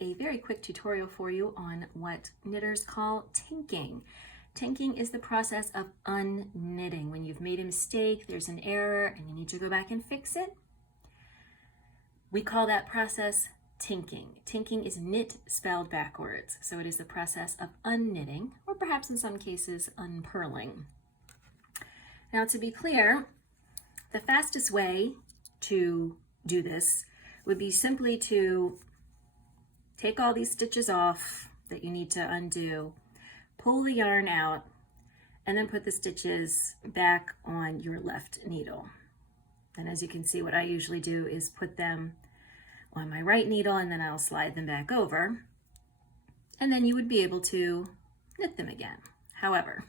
a very quick tutorial for you on what knitters call tinking. Tinking is the process of unknitting. When you've made a mistake, there's an error, and you need to go back and fix it. We call that process tinking. Tinking is knit spelled backwards, so it is the process of unknitting, or perhaps in some cases unpurling. Now, to be clear, the fastest way to do this would be simply to take all these stitches off that you need to undo, pull the yarn out, and then put the stitches back on your left needle. And as you can see, what I usually do is put them on my right needle, and then I'll slide them back over, and then you would be able to knit them again. However,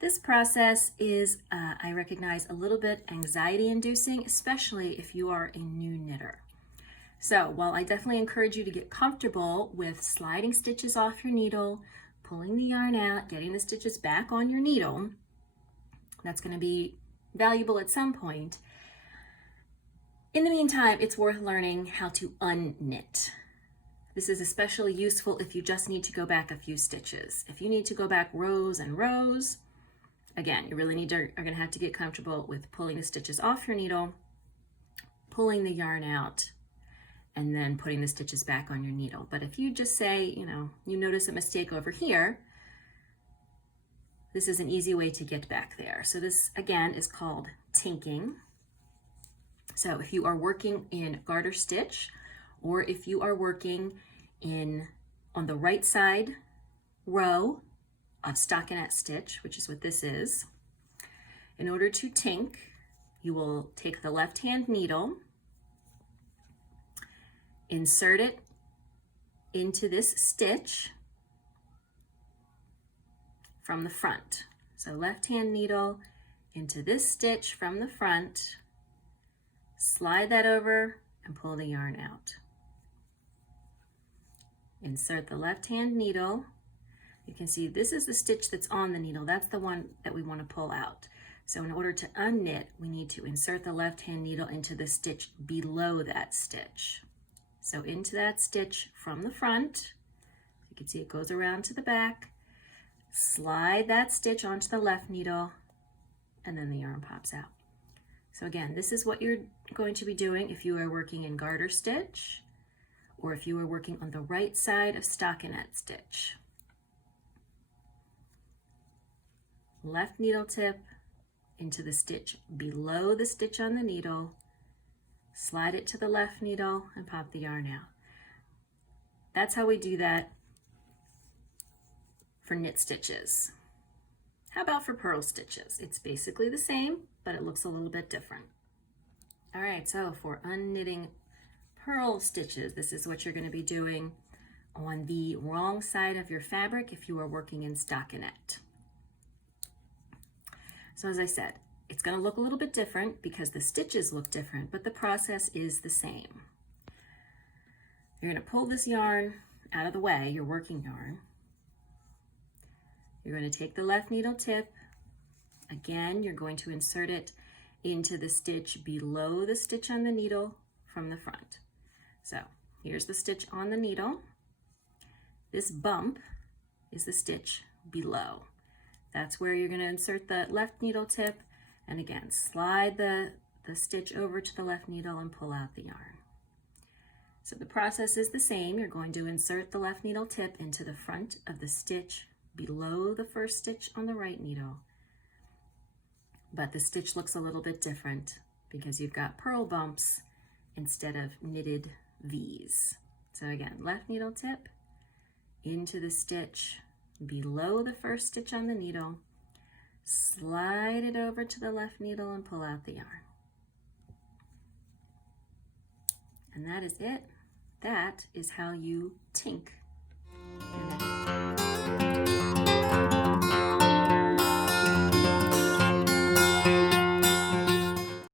this process is, I recognize, a little bit anxiety-inducing, especially if you are a new knitter. So while I definitely encourage you to get comfortable with sliding stitches off your needle, pulling the yarn out, getting the stitches back on your needle, that's going to be valuable at some point. In the meantime, it's worth learning how to unknit. This is especially useful if you just need to go back a few stitches. If you need to go back rows and rows, again, you really are going to have to get comfortable with pulling the stitches off your needle, pulling the yarn out, and then putting the stitches back on your needle. But if you just say, you notice a mistake over here, this is an easy way to get back there. So this, again, is called tinking. So if you are working in garter stitch, or if you are working on the right side row of stockinette stitch, which is what this is, in order to tink, you will take the left-hand needle, insert it into this stitch from the front. So left-hand needle into this stitch from the front, slide that over and pull the yarn out. Insert the left-hand needle. You can see this is the stitch that's on the needle. That's the one that we want to pull out. So in order to unknit, we need to insert the left-hand needle into the stitch below that stitch. So into that stitch from the front, you can see it goes around to the back, slide that stitch onto the left needle, and then the yarn pops out. So again, this is what you're going to be doing if you are working in garter stitch, or if you are working on the right side of stockinette stitch. Left needle tip into the stitch below the stitch on the needle, slide it to the left needle, and pop the yarn out. That's how we do that for knit stitches. How about for purl stitches? It's basically the same, but it looks a little bit different. All right, so for unknitting purl stitches, this is what you're going to be doing on the wrong side of your fabric if you are working in stockinette. So as I said, it's going to look a little bit different because the stitches look different, but the process is the same. You're going to pull this yarn out of the way, your working yarn. You're going to take the left needle tip. Again, you're going to insert it into the stitch below the stitch on the needle from the front. So here's the stitch on the needle. This bump is the stitch below. That's where you're going to insert the left needle tip, and again, slide the stitch over to the left needle and pull out the yarn. So the process is the same. You're going to insert the left needle tip into the front of the stitch below the first stitch on the right needle. But the stitch looks a little bit different because you've got purl bumps instead of knitted V's. So again, left needle tip into the stitch below the first stitch on the needle, slide it over to the left needle and pull out the yarn. And that is it. That is how you tink